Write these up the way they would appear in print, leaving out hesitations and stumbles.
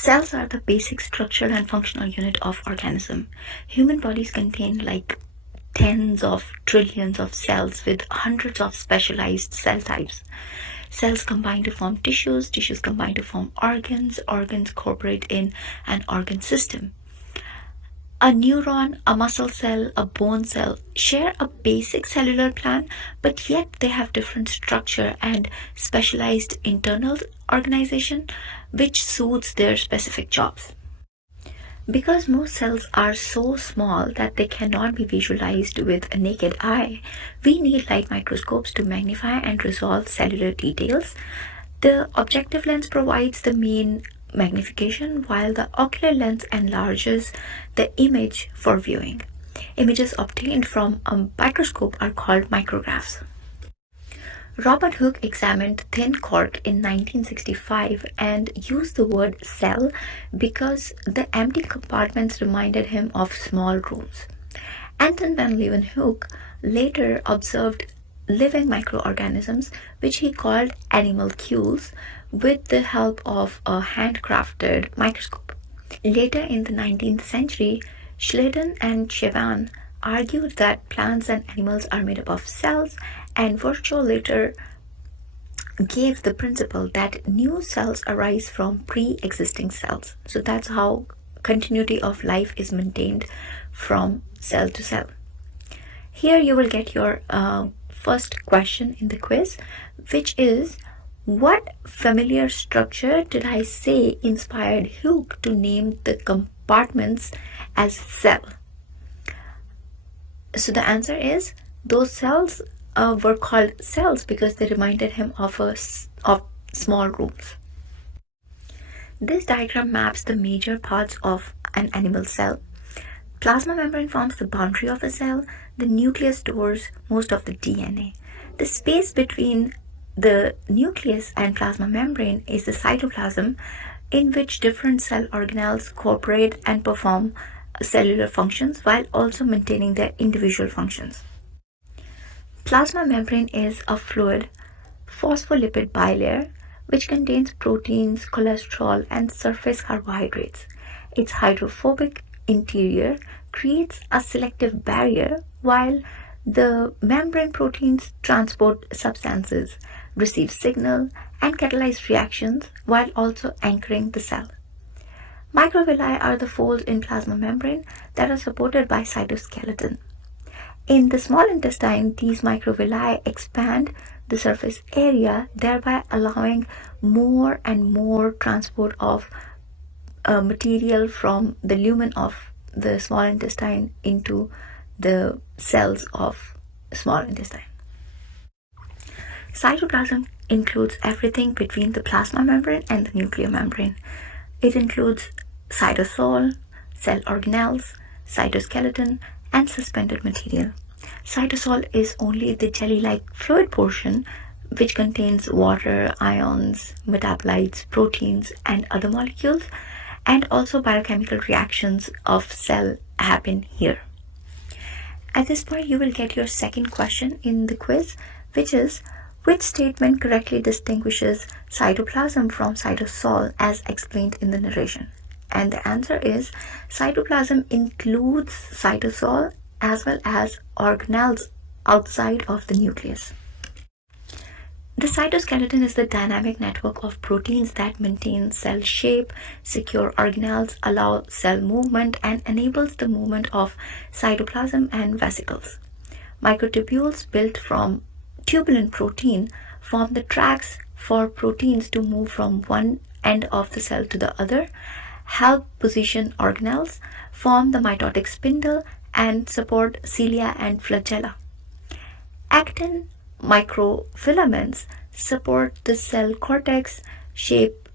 Cells are the basic structural and functional unit of organism. Human bodies contain like tens of trillions of cells with hundreds of specialized cell types. Cells combine to form tissues, tissues combine to form organs, organs cooperate in an organ system. A neuron, a muscle cell, a bone cell share a basic cellular plan, but yet they have different structure and specialized internal organization which suits their specific jobs. Because most cells are so small that they cannot be visualized with a naked eye, we need light microscopes to magnify and resolve cellular details. The objective lens provides the main magnification, while the ocular lens enlarges the image for viewing. Images obtained from a microscope are called micrographs. Robert Hooke examined thin cork in 1965 and used the word cell because the empty compartments reminded him of small rooms. Anton van Leeuwenhoek later observed living microorganisms, which he called animalcules, with the help of a handcrafted microscope. Later in the 19th century, Schleiden and Chevan argued that plants and animals are made up of cells, and Virchow later gave the principle that new cells arise from pre-existing cells. So that's how continuity of life is maintained from cell to cell. Here you will get your first question in the quiz, which is, what familiar structure did I say inspired Hooke to name the compartments as cell? So the answer is, those cells were called cells because they reminded him of small rooms. This diagram maps the major parts of an animal cell. Plasma membrane forms the boundary of a cell. The nucleus stores most of the DNA. The space between the nucleus and plasma membrane is the cytoplasm, in which different cell organelles cooperate and perform cellular functions while also maintaining their individual functions. Plasma membrane is a fluid phospholipid bilayer which contains proteins, cholesterol, and surface carbohydrates. Its hydrophobic interior creates a selective barrier, while the membrane proteins transport substances, receive signal, and catalyze reactions while also anchoring the cell. Microvilli are the folds in plasma membrane that are supported by cytoskeleton. In the small intestine, these microvilli expand the surface area, thereby allowing more and more transport of material from the lumen of the small intestine into the cells of small intestine. Cytoplasm includes everything between the plasma membrane and the nuclear membrane. It includes cytosol, cell organelles, cytoskeleton, and suspended material. Cytosol is only the jelly-like fluid portion which contains water, ions, metabolites, proteins, and other molecules, and also biochemical reactions of cell happen here. At this point, you will get your second question in the quiz, which is, which statement correctly distinguishes cytoplasm from cytosol as explained in the narration? And the answer is, cytoplasm includes cytosol as well as organelles outside of the nucleus. The cytoskeleton is the dynamic network of proteins that maintain cell shape, secure organelles, allow cell movement, and enables the movement of cytoplasm and vesicles. Microtubules built from tubulin protein form the tracks for proteins to move from one end of the cell to the other, help position organelles, form the mitotic spindle, and support cilia and flagella. Actin microfilaments support the cell cortex. Shape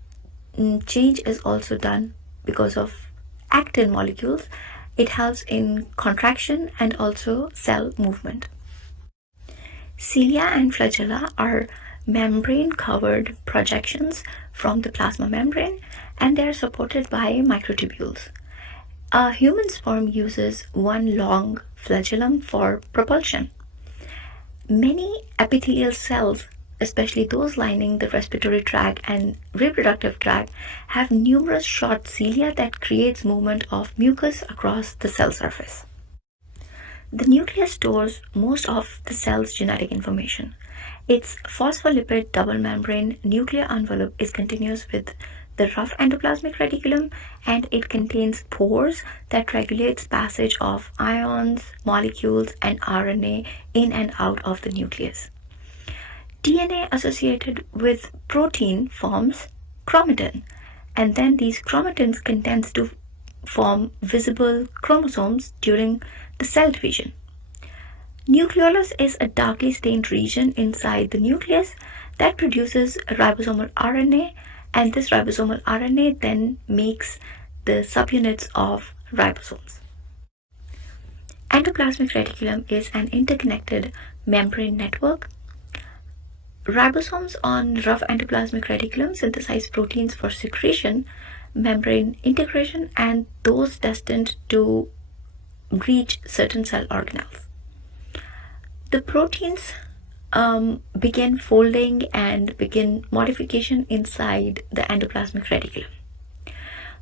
change is also done because of actin molecules. It helps in contraction and also cell movement. Cilia and flagella are membrane-covered projections from the plasma membrane, and they are supported by microtubules. A human sperm uses one long flagellum for propulsion. Many epithelial cells especially those lining the respiratory tract and reproductive tract, have numerous short cilia that creates movement of mucus across the cell surface. The nucleus stores most of the cell's genetic information. Its phospholipid double membrane nuclear envelope is continuous with the rough endoplasmic reticulum, and it contains pores that regulates passage of ions, molecules, and RNA in and out of the nucleus. DNA associated with protein forms chromatin, and then these chromatins condense to form visible chromosomes during the cell division. Nucleolus is a darkly stained region inside the nucleus that produces ribosomal RNA, and this ribosomal RNA then makes the subunits of ribosomes. Endoplasmic reticulum is an interconnected membrane network. Ribosomes on rough endoplasmic reticulum synthesize proteins for secretion, membrane integration, and those destined to reach certain cell organelles. The proteins begin folding and begin modification inside the endoplasmic reticulum.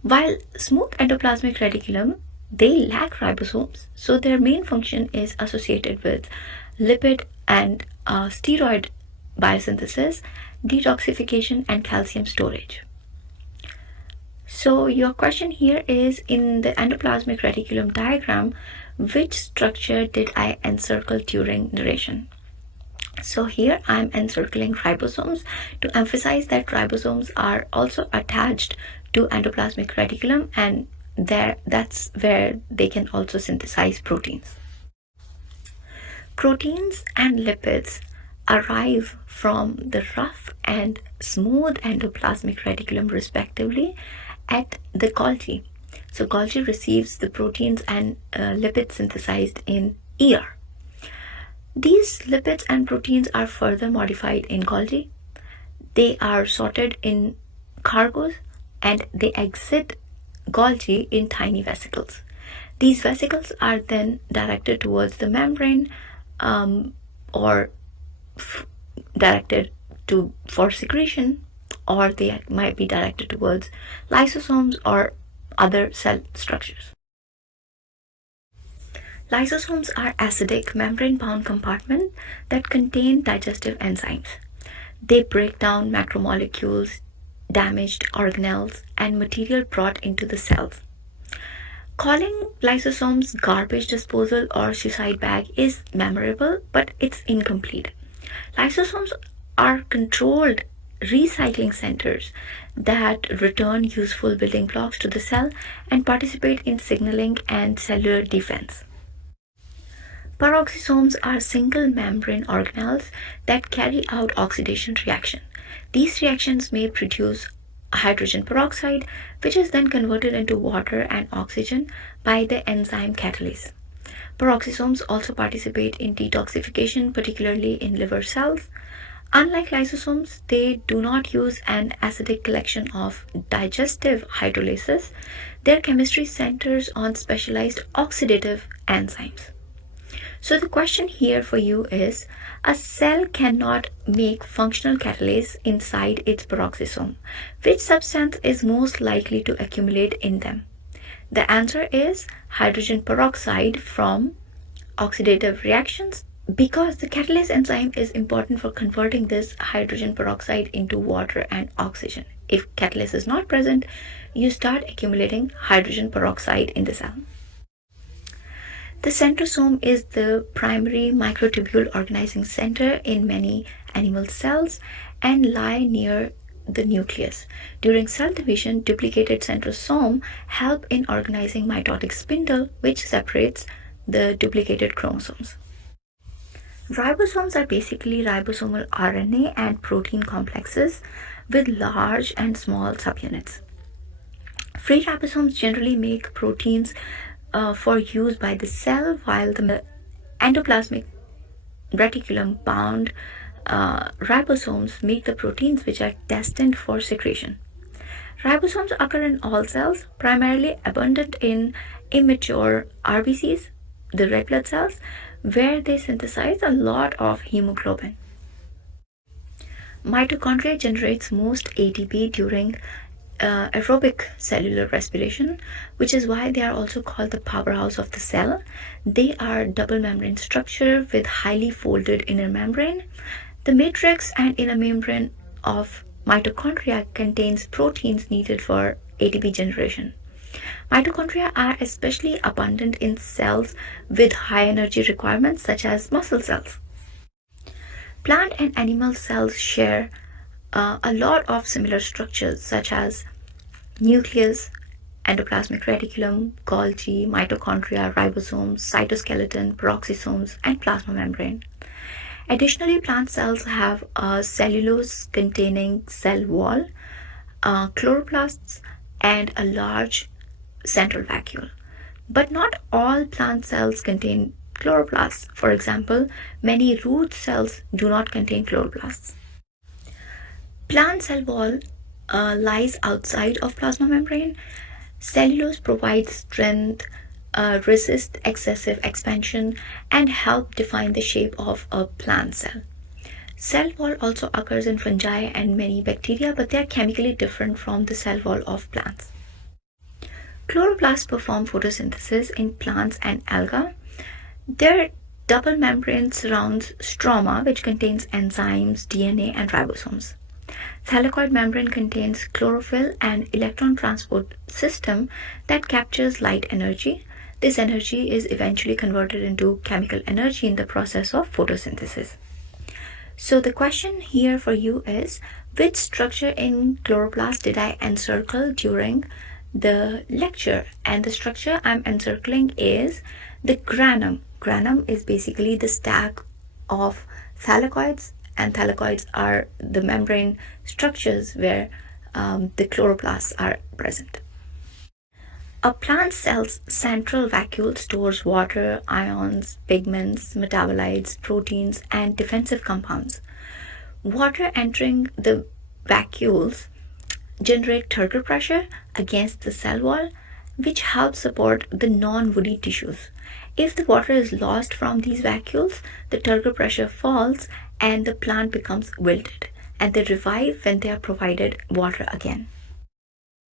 While smooth endoplasmic reticulum, they lack ribosomes, so their main function is associated with lipid and steroid biosynthesis, detoxification, and calcium storage. So your question here is, in the endoplasmic reticulum diagram, which structure did I encircle during narration? So here I'm encircling ribosomes to emphasize that ribosomes are also attached to endoplasmic reticulum, and that's where they can also synthesize proteins. Proteins and lipids arrive from the rough and smooth endoplasmic reticulum respectively at the Golgi. So Golgi receives the proteins and lipids synthesized in ear. These lipids and proteins are further modified in Golgi. They are sorted in cargos and they exit Golgi in tiny vesicles. These vesicles are then directed towards the membrane or directed for secretion, or they might be directed towards lysosomes or other cell structures. Lysosomes are acidic membrane-bound compartments that contain digestive enzymes. They break down macromolecules, damaged organelles, and material brought into the cells. Calling lysosomes garbage disposal or suicide bag is memorable, but it's incomplete. Lysosomes are controlled recycling centers that return useful building blocks to the cell and participate in signaling and cellular defense. Peroxisomes are single membrane organelles that carry out oxidation reaction. These reactions may produce hydrogen peroxide, which is then converted into water and oxygen by the enzyme catalase. Peroxisomes also participate in detoxification, particularly in liver cells. Unlike lysosomes, they do not use an acidic collection of digestive hydrolases. Their chemistry centers on specialized oxidative enzymes. So the question here for you is, a cell cannot make functional catalase inside its peroxisome. Which substance is most likely to accumulate in them? The answer is hydrogen peroxide from oxidative reactions, because the catalase enzyme is important for converting this hydrogen peroxide into water and oxygen. If catalase is not present, you start accumulating hydrogen peroxide in the cell. The centrosome is the primary microtubule organizing center in many animal cells and lie near the nucleus. During cell division, duplicated centrosome help in organizing mitotic spindle, which separates the duplicated chromosomes. Ribosomes are basically ribosomal RNA and protein complexes with large and small subunits. Free ribosomes generally make proteins for use by the cell, while the endoplasmic reticulum bound ribosomes make the proteins which are destined for secretion. Ribosomes occur in all cells, primarily abundant in immature RBCs, the red blood cells, where they synthesize a lot of hemoglobin. Mitochondria generates most ATP during aerobic cellular respiration, which is why they are also called the powerhouse of the cell. They are double membrane structure with highly folded inner membrane. The matrix and inner membrane of mitochondria contains proteins needed for ATP generation. Mitochondria are especially abundant in cells with high energy requirements such as muscle cells. Plant and animal cells share a lot of similar structures such as nucleus, endoplasmic reticulum, Golgi, mitochondria, ribosomes, cytoskeleton, peroxisomes, and plasma membrane. Additionally, plant cells have a cellulose containing cell wall, chloroplasts, and a large central vacuole. But not all plant cells contain chloroplasts. For example, many root cells do not contain chloroplasts. Plant cell wall lies outside of plasma membrane. Cellulose provides strength, resist excessive expansion, and help define the shape of a plant cell. Cell wall also occurs in fungi and many bacteria, but they are chemically different from the cell wall of plants. Chloroplasts perform photosynthesis in plants and algae. Their double membrane surrounds stroma, which contains enzymes, DNA, and ribosomes. Thylakoid membrane contains chlorophyll and electron transport system that captures light energy. This energy is eventually converted into chemical energy in the process of photosynthesis. So the question here for you is, which structure in chloroplast did I encircle during the lecture? And the structure I'm encircling is the granum. Granum is basically the stack of thylakoids, and thylakoids are the membrane structures where the chloroplasts are present. A plant cell's central vacuole stores water, ions, pigments, metabolites, proteins, and defensive compounds. Water entering the vacuoles generate turgor pressure against the cell wall, which helps support the non-woody tissues. If the water is lost from these vacuoles, the turgor pressure falls and the plant becomes wilted, and they revive when they are provided water again.